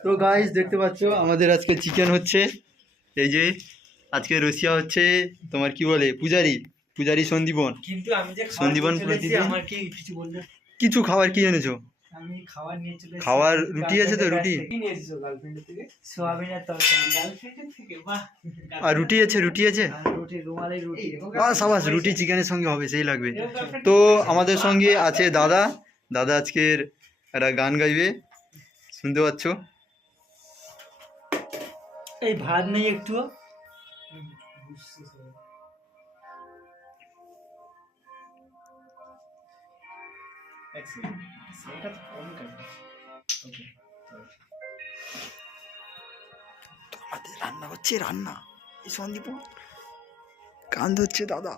তো গাইস দেখতে পাচ্ছ আমাদের আজকে চিকেন হচ্ছে। এই যে আজকে রসিয়া হচ্ছে তোমার কি বলে পূজারি পূজারি সন্দীপন। কিন্তু আমি যে খাবার সন্দীপন নিয়ে চলে এসেছি, প্রতিদিন আমার কি কিছু বললে? কিছু খাবার কি এনেছো? আমি খাবার নিয়ে চলে এসেছি। খাবার রুটি আছে তো, রুটি কি নিয়ে এসেছো গার্লফ্রেন্ডের থেকে? সোয়াবিনের তরকারি গার্লফ্রেন্ডের থেকে, বাহ। আর রুটি আছে, রুটি আছে। আর রুটি, রুমালি রুটি। সাবাস, রুটি চিকেনের সঙ্গে হবে, সেই লাগবে। তো আমাদের সঙ্গে আছে দাদা। দাদা আজকের একটা গান গাইবে, শুনতে পাচ্ছ। এই ভাত নেই একটু? আমাদের রান্না হচ্ছে, রান্না। এই সন্দীপন গান ধরছে দাদা।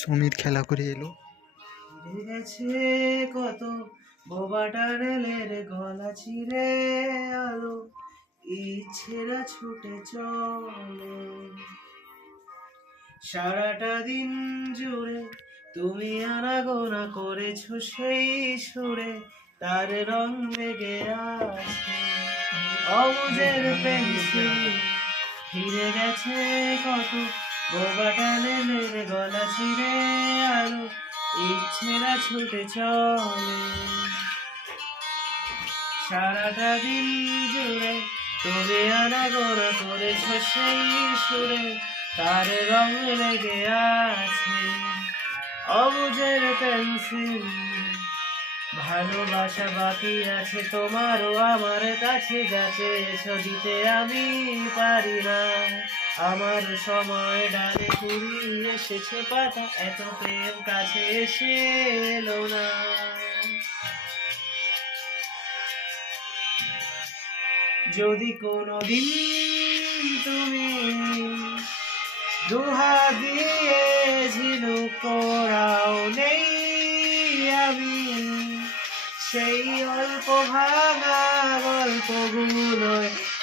সমীর খেলা করে এলো। ফিরে গেছে কত বোবা টানেলের গলা চিরে আলো, ইচ্ছেরা ছুটে চলে। সারাটা দিন জুড়ে তুমি আনাগোনা করেছো সেই সুরে, তার রং লেগে আছে অবুঝের পেন্সিল। ফিরে গেছে কত বোবা টানেলের গলা ছিঁড়ে আলো, ইচ্ছেরা ছুটে চলে। সারাটা দিন জুড়ে তুমি আনাগোনা করেছো সেই সুরে, তার রং লেগে আছে অবুঝের পেন্সিল। ভালোবাসা বাকি আছে তোমারও আমার কাছে, যাচ্ছে এসো দিতে আমি পারি না। আমার সময় ডালে কুড়িয়ে এসেছে পাতা, এত প্রেম কাছে এসে এলো না। যদি কোনোদিন তুমি দুহাত দিয়ে ঝিনুক করাও নেই, আমি সেই অল্প ভাঙা গল্পগুলো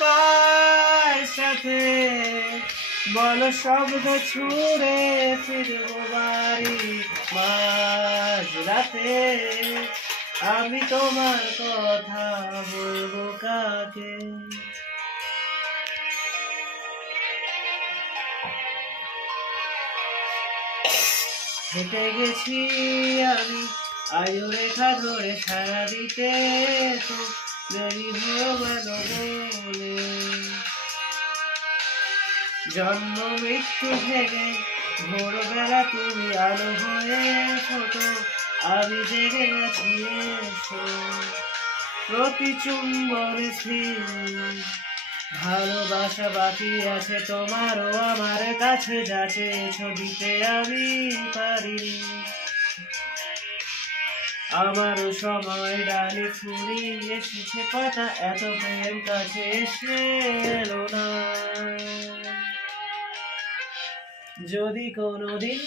কার সাথে বলো শব্দ ছুড়ে ফিরবো বাড়ি মাঝ রাতে। আমি তোমার কথা বলবো কাকে? হেঁটে গেছি আমি আয়ু রেখা ধরে সারা দিতে, তো দেরি হয়ে গেল বলে। জন্ম মৃত্যু থেকে ভোরবেলা তুমি আলো হয়ে ফোটো, আমি জেগে গেছি এসো প্রতি চুম্বনে স্থির। ভালোবাসা বাকি আছে তোমারও আমার কাছে, যাচ্ছে ছবিতে আমি পারি। আমারও সময় ডালে ফুরিয়ে এসেছে পাতা, এত প্রেম কাছে এসে এলো না। যদি কোনোদিন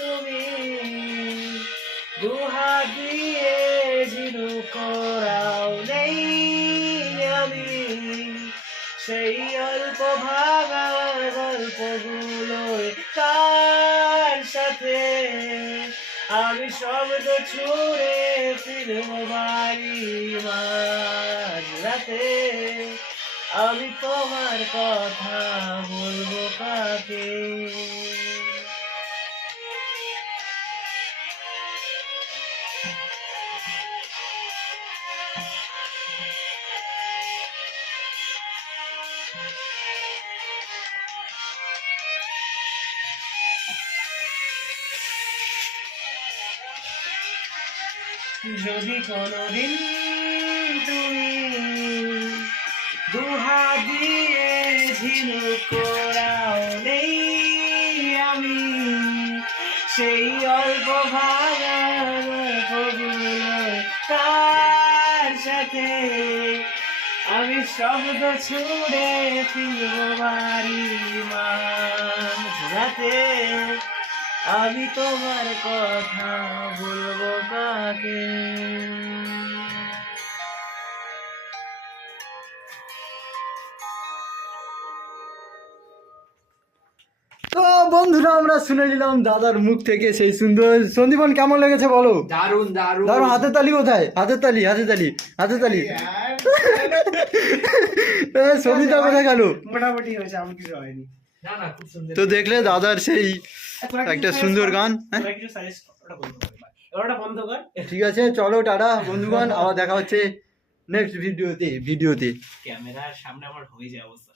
তুমি দুহাত দিয়ে ঝিনুক করাও নেই, আমি সেই অল্প ভাঙা গল্পগুলোর তার সাথে আমি শব্দ ছুড়ে ফিরবো বাড়ি মাঝ রাতে। আমি তোমার কথা বলবো কাকে? যদি কোনোদিন তুমি দুহাত দিয়ে ঝিনুক করাও নেই, আমি সেই অল্প ভাঙা গল্পগুলো তার সাথে আমি শব্দ ছুড়ে ফিরবো বাড়ি মাঝ রাতে। আমি তোমার কথা বলবো কাকে? তো বন্ধুরা আমরা শুনে নিলাম দাদার মুখ থেকে সেই সুন্দর। সন্দীপন কেমন লেগেছে বলো? দারুন দারুন দারুণ। হাতের তালি কোথায়? হাতের তালি, হাতের তালি, হাতের তালি। সবিতা কোথায় গেল? মোটামুটি হয়েছে, আমার কিছু হয়নি। না না, খুব সুন্দর। তো দেখলে দাদার সেই একটা সুন্দর গান। হ্যাঁ তোরা কিছু সাজেস্ট ওটা বন্ধ কর ভাই, ওটা বন্ধ কর। ঠিক আছে, চলো টাটা বন্ধুগণ, আবার দেখা হচ্ছে নেক্সট ভিডিওতে। ক্যামেরার সামনে আমার হয়ে যায় অবস্থা।